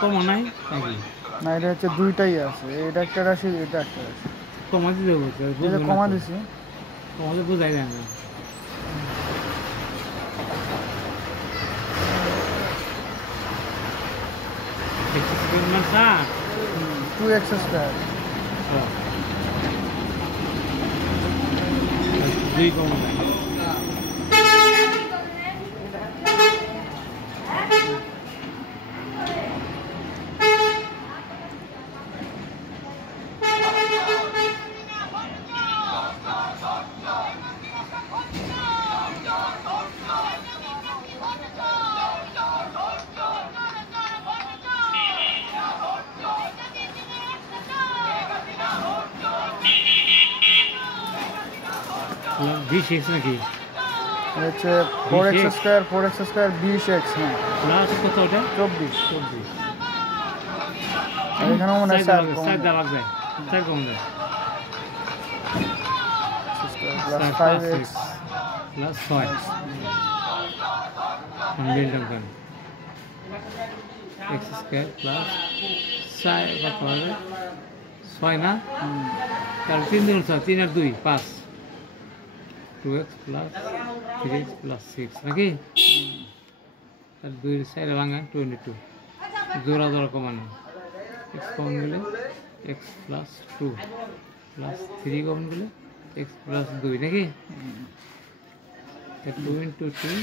কমা নাই না, এটা হচ্ছে দুইটাই আছে, এটা একটা রাশি, এটা একটা রাশি। কমা দিতে এটা কমা দিছি, কমাতে বোঝাই যায় না। 2x square. দুই কমা যায়। B6 নাকি? হচ্ছে 4x স্কয়ার 20x। হ্যাঁ, প্লাস কত ওটা? 24। এখানে মনে হয় 4 ভাগ যায়, 4 কমন যায়। প্লাস 5x প্লাস 6 মিলটাম কেন x স্কয়ার প্লাস 4 কত হবে? 6 না? তাহলে 3 গুণ 6, 3 আর 2 5, 2x প্লাস 3x প্লাস 6 নাকি? আর 2 এর 4 ভাঙা 22, জোড়া কমানো, x কমন গেলে x প্লাস 2 প্লাস 3 কমন গেলে x প্লাস 2 নাকি? 2 into 2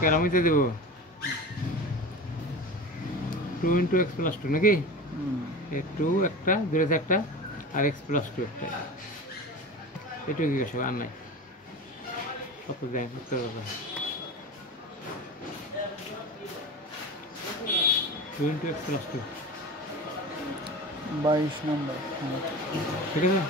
কেরামিতে দেব 2 into x plus 2 নাকি? 2 একটা, 2 একটা, আর x plus 2 একটা। এটুকু কি সব আর নাই, কত দেয় উত্তর কথা। 2 into x plus 2 22 নম্বর। ঠিক আছে।